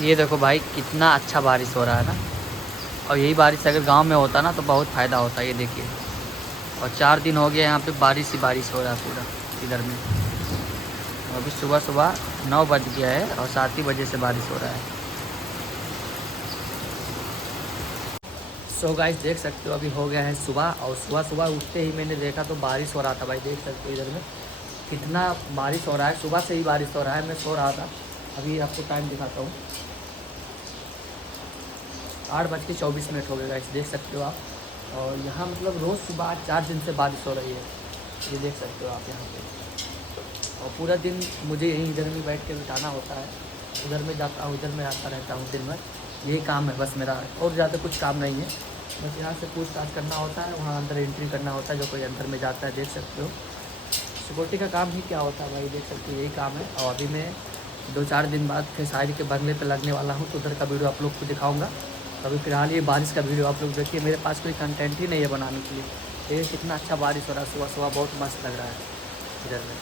ये देखो भाई कितना अच्छा बारिश हो रहा है ना। और यही बारिश अगर गांव में होता ना तो बहुत फ़ायदा होता। ये देखिए, और 4 दिन हो गए यहाँ पे बारिश ही बारिश हो रहा है पूरा इधर में। अभी सुबह सुबह 9 बज गया है और 7 ही बजे से बारिश हो रहा है। सो गाइस देख सकते हो अभी हो गया है सुबह, और सुबह सुबह उठते ही मैंने देखा तो बारिश हो रहा था भाई। देख सकते हो इधर में कितना बारिश हो रहा है। सुबह से ही बारिश हो रहा है। मैं सो रहा था। अभी आपको टाइम दिखाता हूँ, 8:24 हो गए गाइस, देख सकते हो आप। और यहाँ मतलब रोज़ सुबह 4 दिन से बारिश हो रही है। ये देख सकते हो आप यहाँ पे। और पूरा दिन मुझे यहीं इधर में बैठ के बिताना होता है। उधर में जाता हूँ, उधर में आता रहता हूँ दिन भर। यही काम है बस मेरा, और ज़्यादा कुछ काम नहीं है। बस यहाँ से पूछताछ करना होता है, वहाँ अंदर एंट्री करना होता है जो कोई अंदर में जाता है। देख सकते हो सिक्योरिटी का काम ही क्या होता है भाई, देख सकते हो यही काम है। और अभी मैं 2-4 दिन बाद फिर शायरी के बंगले पे लगने वाला हूँ, तो उधर का वीडियो आप लोग को दिखाऊंगा। अभी फ़िलहाल ये बारिश का वीडियो आप लोग देखिए। मेरे पास कोई कंटेंट ही नहीं है बनाने के लिए। ये कितना अच्छा बारिश हो रहा है सुबह सुबह, बहुत मस्त लग रहा है इधर में।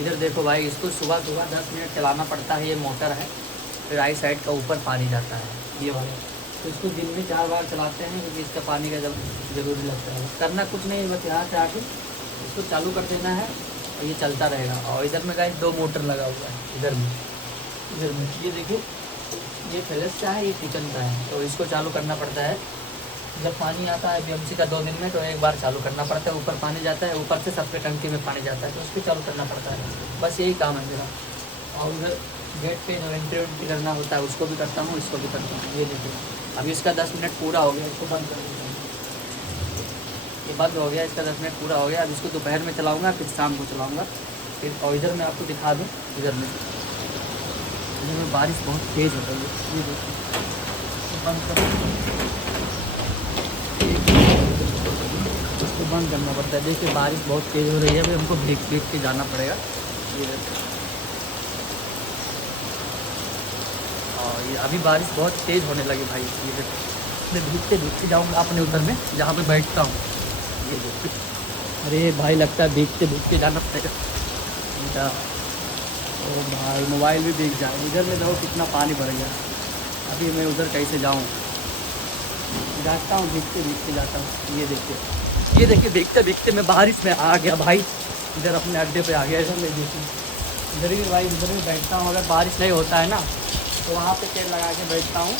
इधर देखो भाई, इसको सुबह सुबह 10 मिनट चलाना पड़ता है। ये मोटर है, फिर राइट साइड का ऊपर पानी जाता है ये वाला। तो इसको दिन में 4 बार चलाते हैं क्योंकि इसका पानी का जब ज़रूरी लगता है। करना कुछ नहीं है, बस यहाँ से आके इसको चालू कर देना है और ये चलता रहेगा। और इधर में गाइस 2 मोटर लगा हुआ है इधर में। ये देखिए, ये फ्लैश का है, ये किचन का है। तो इसको चालू करना पड़ता है जब पानी आता है बीएमसी का 2 दिन में, तो एक बार चालू करना पड़ता है। ऊपर पानी जाता है, ऊपर से सबके टंकी में पानी जाता है, तो उसको चालू करना पड़ता है। बस यही काम है मेरा। और उधर गेट पे जो एंट्री करना होता है उसको भी करता हूँ, इसको भी करता हूँ। ये देखिए अभी इसका 10 मिनट पूरा हो गया, इसको बंद कर देता हूँ। ये बंद हो गया, इसका 10 मिनट पूरा हो गया। अब इसको दोपहर में चलाऊँगा, फिर शाम को चलाऊँगा फिर। और इधर मैं आपको दिखा दूँ, इधर में बारिश बहुत तेज़ हो रही है। ये देखिए बंद कर, इसको बंद करना पड़ता है। देखिए बारिश बहुत तेज़ हो रही है, अभी हमको भीग भीग के जाना पड़ेगा। ये और ये अभी बारिश बहुत तेज़ होने लगी भाई। ये देखो मैं भीगते भीगते जाऊँगा अपने उधर में जहाँ पे बैठता हूँ। ये देखिए, अरे भाई लगता है भीगते भीगते जाना पड़ेगा। ओ भाई मोबाइल भी भीग जाए। इधर में देखो कितना पानी भर गया। अभी मैं उधर कैसे जाऊँ, जाता हूँ भीगते भीगते जाता हूँ। ये देखिए भीगते भीगते मैं बारिश में आ गया भाई। इधर अपने अड्डे पे आ गया। इधर में देखिए, इधर भी भाई इधर भी बैठता हूँ। अगर बारिश नहीं होता है ना तो वहाँ पे चेयर लगा के बैठता हूँ,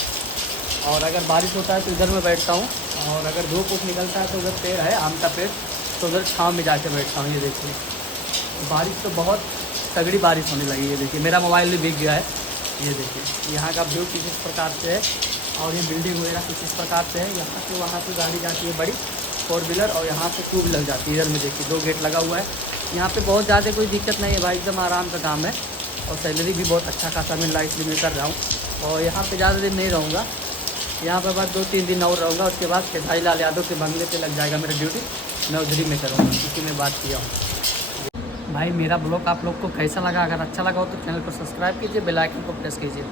और अगर बारिश होता है तो इधर में बैठता हूँ। और अगर धूप वूप निकलता है तो उधर पेड़ है आम का पेड़, तो उधर छाँव में जाके बैठता हूँ। ये देखिए बारिश तो बहुत तगड़ी बारिश होने लगी। ये देखिए मेरा मोबाइल भी भीग गया है। ये देखिए यहाँ का व्यू किस प्रकार से है, और ये बिल्डिंग वगैरह कुछ इस प्रकार से है। यहाँ से वहाँ से गाड़ी जाती है बड़ी 4 व्हीलर, और यहाँ पे 2 व्हीलर जाती है। इधर में देखिए 2 गेट लगा हुआ है। यहाँ पे बहुत ज़्यादा कोई दिक्कत नहीं है भाई, एकदम आराम का काम है। और सैलरी भी बहुत अच्छा खासा मिल रहा है, इसलिए मैं कर रहा हूँ। और यहाँ पे ज़्यादा दिन नहीं रहूँगा, यहाँ पर बस 2-3 दिन और रहूँगा। उसके बाद खेसारी लाल यादव के बंगले पे लग जाएगा मेरा ड्यूटी। मैं उधर ही में करूँगा, इसी में बात किया हूँ। भाई मेरा ब्लॉग आप लोग को कैसा लगा? अगर अच्छा लगा हो तो चैनल को सब्सक्राइब कीजिए, बेल आइकन को प्रेस कीजिए।